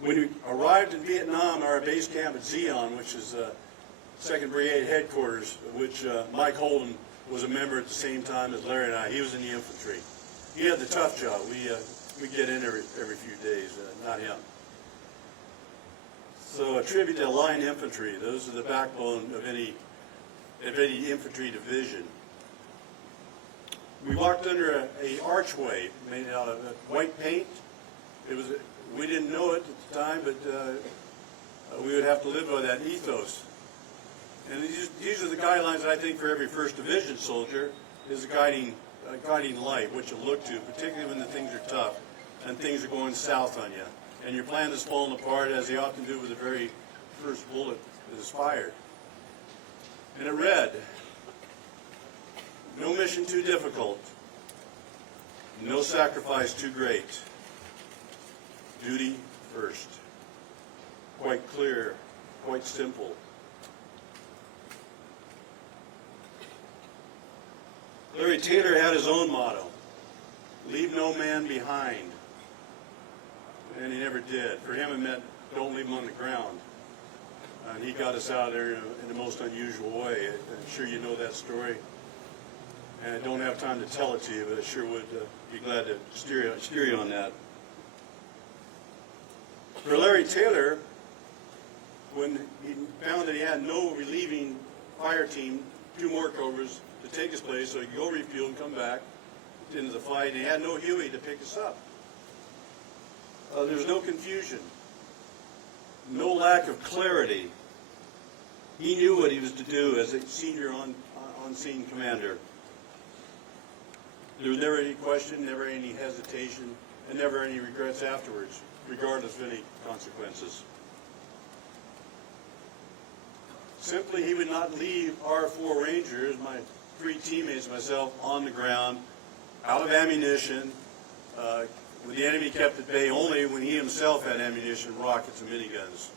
When we arrived in Vietnam, our base camp at Zion, which is 2nd Brigade headquarters, of which Mike Holden was a member at the same time as Larry and I. He was in the infantry. He had the tough job. We get in every few days, not him. So a tribute to line infantry. Those are the backbone of any infantry division. We walked under a archway made out of white paint. We didn't know it at the time, but we would have to live by that ethos. And these are the guidelines that I think for every 1st Division soldier is a guiding light, what you look to, particularly when the things are tough and things are going south on you. And your plan is falling apart, as they often do with the very first bullet that is fired. And it read, no mission too difficult, no sacrifice too great. Duty first. Quite clear, quite simple. Larry Taylor had his own motto, leave no man behind. And he never did. For him it meant don't leave him on the ground. And he got us out there in the most unusual way. I'm sure you know that story. And I don't have time to tell it to you, but I sure would be glad to steer you on that. For Larry Taylor, when he found that he had no relieving fire team, 2 more Cobras to take his place, so he could go refuel and come back into the fight, and he had no Huey to pick us up. There's no confusion, no lack of clarity. He knew what he was to do as a senior on-scene commander. There was never any question, never any hesitation, and never any regrets afterwards, regardless of any consequences. Simply, he would not leave our 4 Rangers, my 3 teammates and myself, on the ground, out of ammunition, when the enemy kept at bay only when he himself had ammunition, rockets, and miniguns.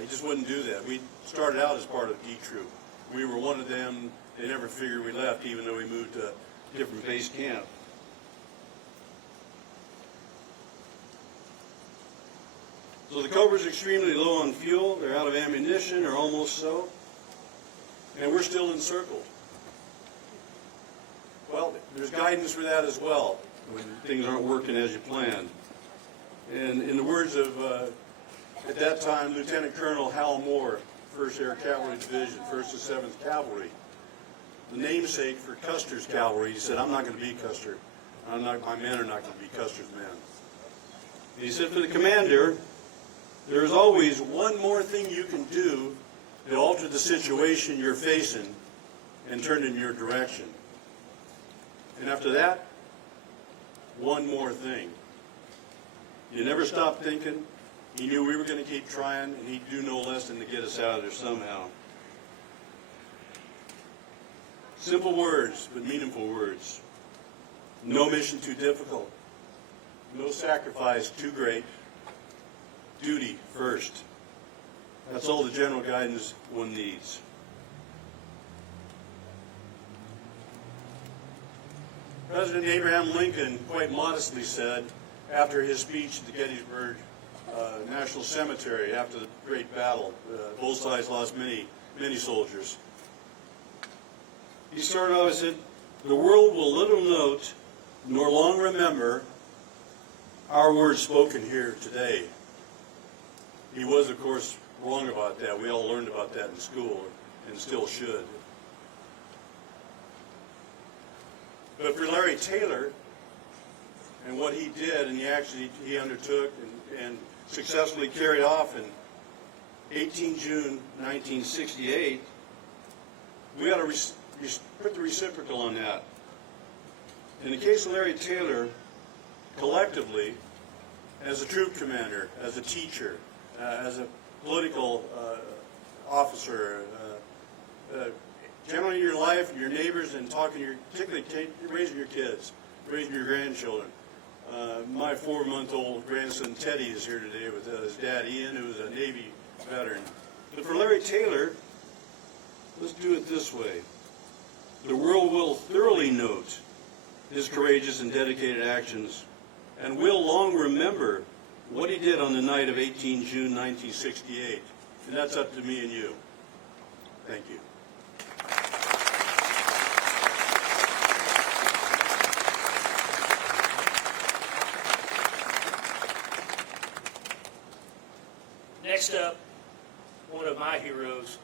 He just wouldn't do that. We started out as part of D Troop. We were one of them. They never figured we left, even though we moved to a different base camp. So the Cobra's extremely low on fuel. They're out of ammunition, or almost so. And we're still encircled. Well, there's guidance for that as well, when things aren't working as you planned. And in the words of, at that time, Lieutenant Colonel Hal Moore, 1st Air Cavalry Division, 1st and 7th Cavalry, the namesake for Custer's Cavalry, he said, I'm not going to be Custer. My men are not going to be Custer's men. And he said, for the commander, there is always one more thing you can do They altered the situation you're facing and turned in your direction. And after that, one more thing. You never stopped thinking. He knew we were going to keep trying, and he'd do no less than to get us out of there somehow. Simple words, but meaningful words. No mission too difficult. No sacrifice too great. Duty first. That's all the general guidance one needs. President Abraham Lincoln quite modestly said, after his speech at the Gettysburg National Cemetery after the great battle, both sides lost many, many soldiers. He started off and said, "The world will little note nor long remember our words spoken here today." He was, of course, wrong about that. We all learned about that in school and still should. But for Larry Taylor and what he did and the action he undertook and successfully carried off in 18 June 1968, we ought to put the reciprocal on that. In the case of Larry Taylor, collectively, as a troop commander, as a teacher, as a political officer, generally in your life, your neighbors, and talking to particularly raising your kids, raising your grandchildren. My 4-month-old grandson Teddy is here today with his dad Ian, who is a Navy veteran. But for Larry Taylor, let's do it this way. The world will thoroughly note his courageous and dedicated actions, and will long remember what he did on the night of 18 June 1968. And that's up to me and you. Thank you. Next up, one of my heroes,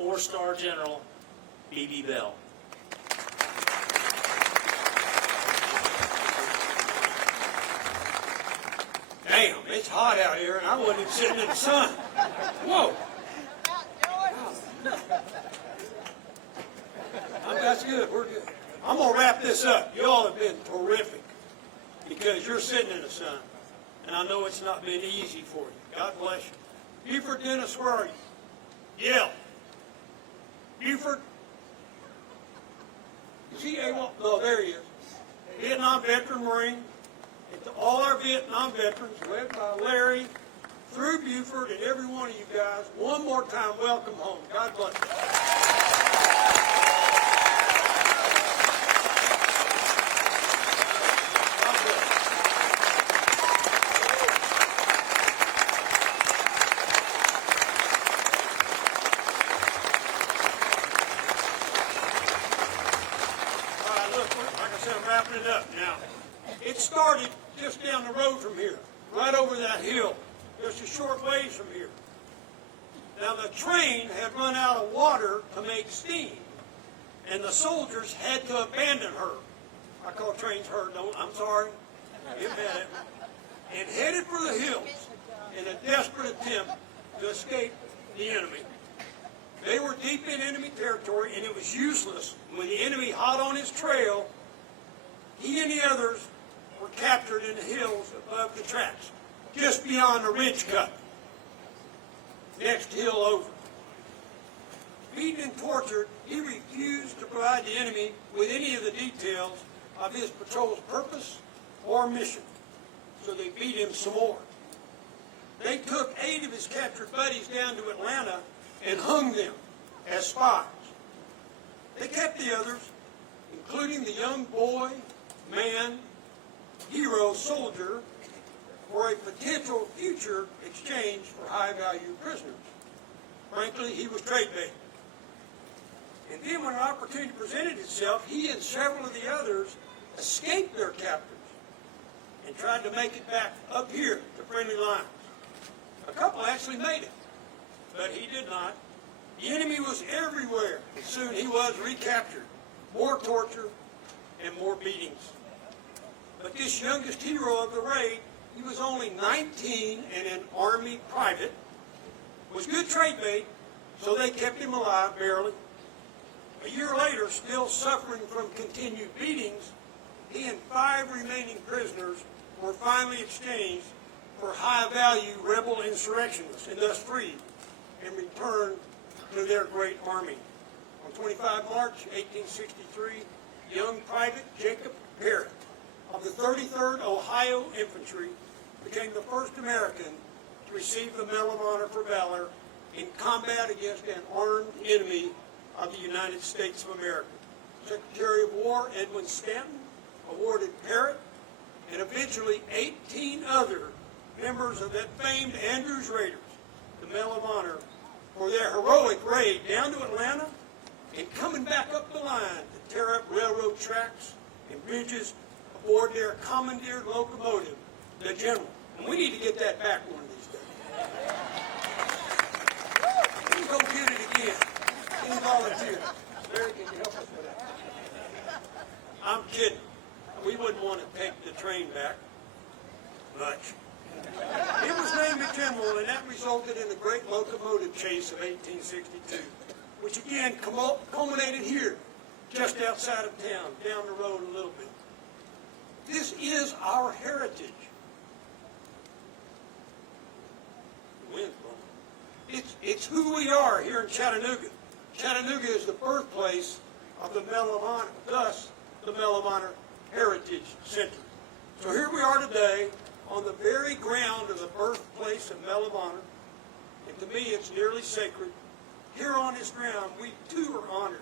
4-star General B.B. Bell. Damn, it's hot out here, and I wasn't even sitting in the sun. Whoa. That's good. We're good. I'm going to wrap this up. You all have been terrific because you're sitting in the sun, and I know it's not been easy for you. God bless you. Buford Dennis, where are you? Yell. Buford. Is he able? No, there he is. Vietnam veteran Marine. And to all our Vietnam veterans, led by Larry, through Buford, and every one of you guys, one more time, welcome home. God bless you. Wrapping it up now. It started just down the road from here, right over that hill, just a short ways from here. Now the train had run out of water to make steam, and the soldiers had to abandon her. I call trains her, I'm sorry. You bet it. And headed for the hills in a desperate attempt to escape the enemy. They were deep in enemy territory, and it was useless. When the enemy hot on his trail, he and the others were captured in the hills above the tracks, just beyond the ridge cut. Next hill over. Beaten and tortured, he refused to provide the enemy with any of the details of his patrol's purpose or mission, so they beat him some more. They took 8 of his captured buddies down to Atlanta and hung them as spies. They kept the others, including the young boy, man, hero, soldier, for a potential future exchange for high-value prisoners. Frankly, he was trade bait. And then when an opportunity presented itself, he and several of the others escaped their captors and tried to make it back up here to friendly lines. A couple actually made it, but he did not. The enemy was everywhere, and soon he was recaptured. More torture and more beatings. But this youngest hero of the raid, he was only 19 and an Army private, was good trade bait, so they kept him alive barely. A year later, still suffering from continued beatings, he and 5 remaining prisoners were finally exchanged for high-value rebel insurrectionists and thus freed and returned to their great army. On 25 March 1863, young Private Jacob Parrott of the 33rd Ohio Infantry became the first American to receive the Medal of Honor for valor in combat against an armed enemy of the United States of America. Secretary of War Edwin Stanton awarded Parrott and eventually 18 other members of that famed Andrews Raiders the Medal of Honor for their heroic raid down to Atlanta and coming back up the line to tear up railroad tracks and bridges aboard their commandeered locomotive, the General. And we need to get that back one of these days. We can go get it again. Any volunteers? Larry, can you help us with that? I'm kidding. We wouldn't want to take the train back much. It was named the General, and that resulted in the great locomotive chase of 1862, which again culminated here, just outside of town, down the road a little bit. This is our heritage. The wind's blowing. It's who we are here in Chattanooga. Chattanooga is the birthplace of the Medal of Honor, thus the Medal of Honor Heritage Center. So here we are today on the very ground of the birthplace of Medal of Honor, and to me it's nearly sacred. Here on this ground, we too are honored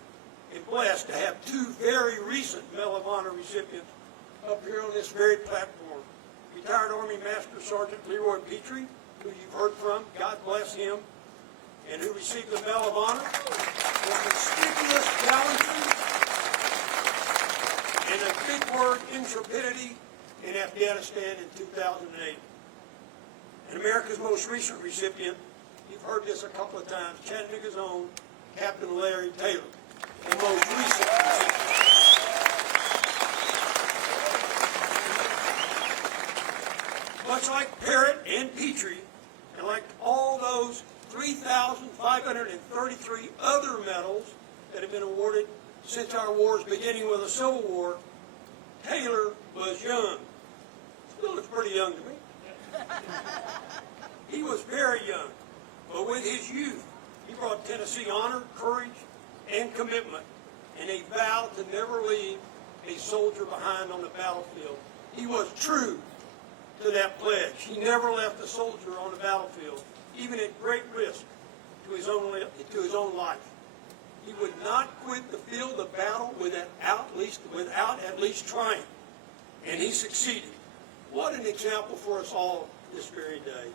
and blessed to have 2 very recent Medal of Honor recipients up here on this very platform. Retired Army Master Sergeant Leroy Petrie, who you've heard from, God bless him, and who received the Medal of Honor for conspicuous gallantry and a big word, intrepidity, in Afghanistan in 2008. And America's most recent recipient, you've heard this a couple of times, Chattanooga's own Captain Larry Taylor, the most recent recipient. Much like Parrott and Petrie, and like all those 3,533 other medals that have been awarded since our war's beginning with the Civil War, Taylor was young. Still looks pretty young to me. He was very young, but with his youth, he brought Tennessee honor, courage, and commitment, and a vow to never leave a soldier behind on the battlefield. He was true to that pledge. He never left a soldier on the battlefield, even at great risk to his own life. He would not quit the field of battle without at least trying, and he succeeded. What an example for us all this very day.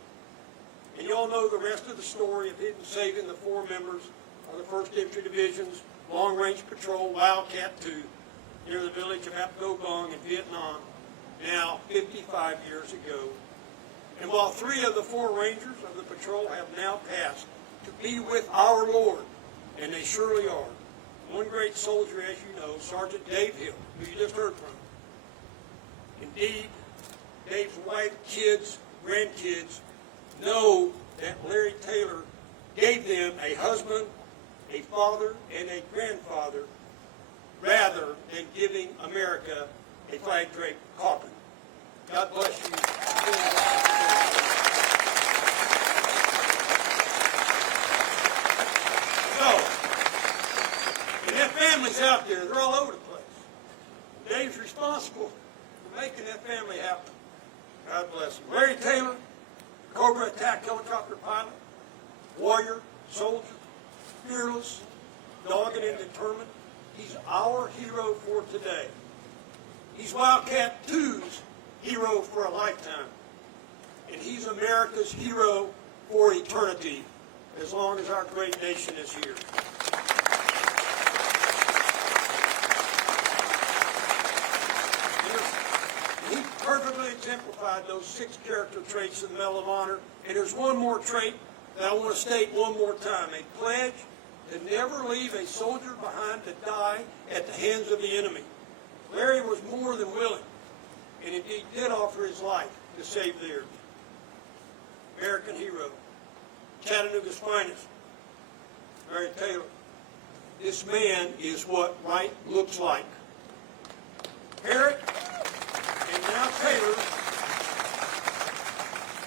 And you all know the rest of the story of him saving the 4 members of the 1st Infantry Division's Long Range Patrol Wildcat 2 near the village of Ap Gong in Vietnam, now 55 years ago. And while 3 of the 4 Rangers of the patrol have now passed to be with our Lord, and they surely are, one great soldier, as you know, Sergeant Dave Hill, who you just heard from. Indeed, Dave's wife, kids, grandkids know that Larry Taylor gave them a husband, a father, and a grandfather, rather than giving America a flag-draped coffin. God bless you. So, and that family's out there. They're all over the place. Dave's responsible for making that family happen. God bless him. Larry Taylor, Cobra attack helicopter pilot, warrior, soldier, fearless, dogged and determined. He's our hero for today. He's Wildcat 2's hero for a lifetime. And he's America's hero for eternity, as long as our great nation is here. He perfectly exemplified those 6 character traits of the Medal of Honor. And there's one more trait that I want to state one more time. A pledge to never leave a soldier behind to die at the hands of the enemy. Larry was more than willing, and indeed did offer his life to save theirs. American hero, Chattanooga's finest. Larry Taylor. This man is what right looks like. Herrick and now Taylor,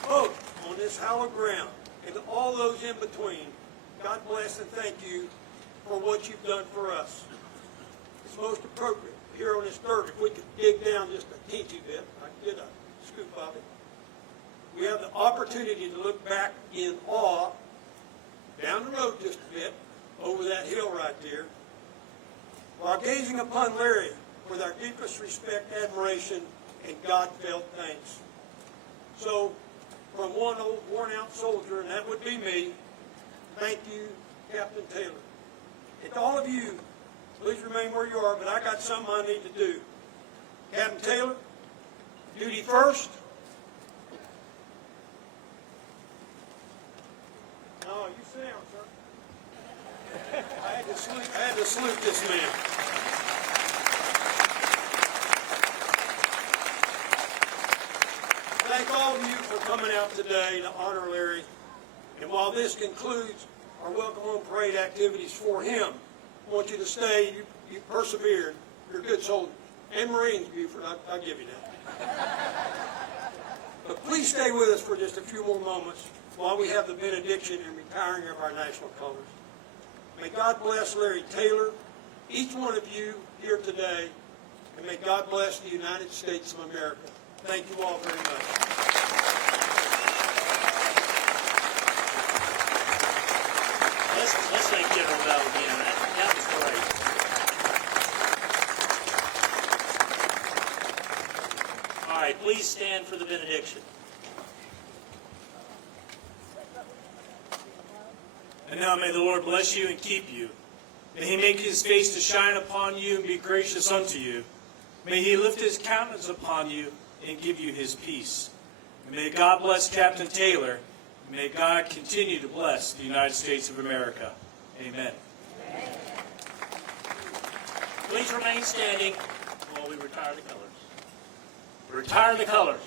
both on this hallowed ground, and all those in between, God bless and thank you for what you've done for us. It's most appropriate here on this dirt, if we could dig down just a teensy bit, I can get a scoop of it. We have the opportunity to look back in awe down the road just a bit, over that hill right there, while gazing upon Larry with our deepest respect, admiration, and God-felt thanks. So, from one old worn-out soldier, and that would be me, thank you, Captain Taylor. And to all of you, please remain where you are, but I got something I need to do. Captain Taylor, duty first. No, you sit down, sir. I had to salute this man. Thank all of you for coming out today to honor Larry. And while this concludes our welcome home parade activities for him, I want you to stay. You persevered. You're good soldiers. And Marines, Buford, I'll give you that. But please stay with us for just a few more moments while we have the benediction and retiring of our national colors. May God bless Larry Taylor, each one of you here today, and may God bless the United States of America. Thank you all very much. Let's thank General Bell again. That was great. All right, please stand for the benediction. And now may the Lord bless you and keep you. May he make his face to shine upon you and be gracious unto you. May he lift his countenance upon you and give you his peace. And may God bless Captain Taylor. And may God continue to bless the United States of America. Amen. Please remain standing while we retire the colors. Retire the colors.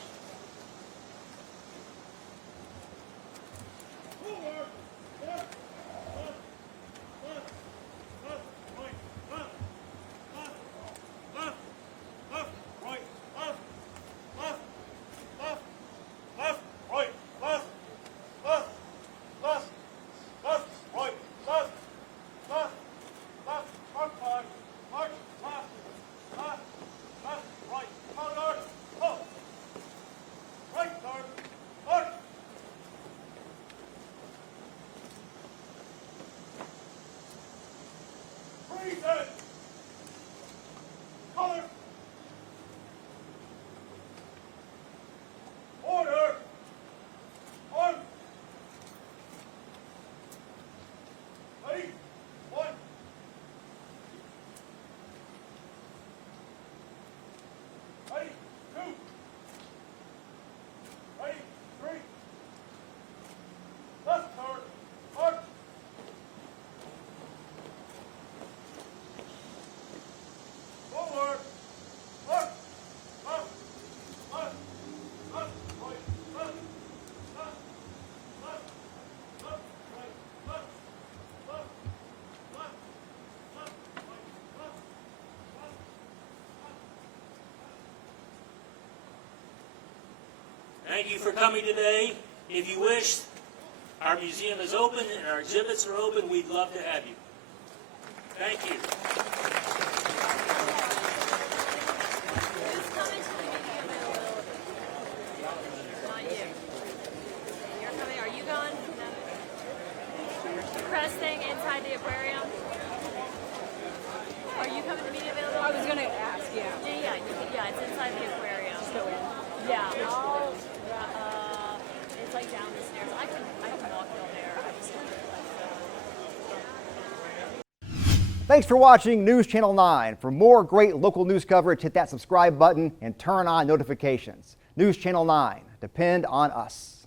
Thank you for coming today. If you wish, our museum is open and our exhibits are open. We'd love to have you. Thank you. Not you. You're coming. Are you going? The crest thing inside the aquarium. Are you coming to media availability? I was going to ask, yeah. Yeah, it's inside the aquarium. Just go in. Yeah, it's like down the stairs. I can walk down there. Thanks for watching News Channel 9. For more great local news coverage, hit that subscribe button and turn on notifications. News Channel 9. Depend on us.